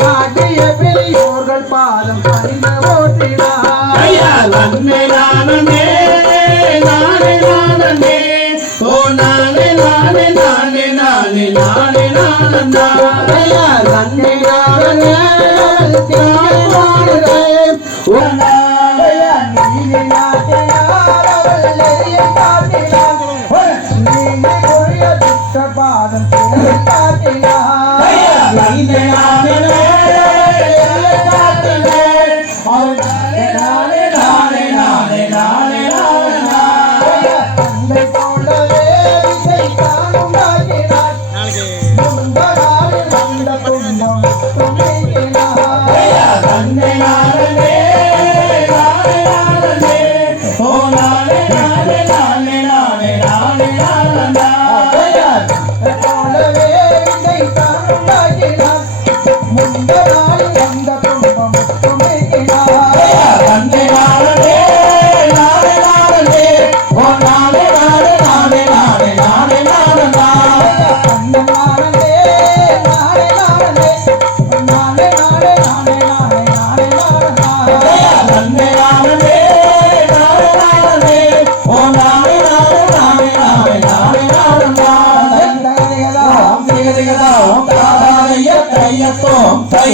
நாட்டிய பெரியோர்கள் பாதம் பறிந்த ஓட்டினானே நானே நானே ஓ நானே நானே நானே நானே நானே நானந்தா நன்னே நானே நானே. ஓ நானே Hallelujah. கையதாவும் தாதானைய கையத்தோம். கை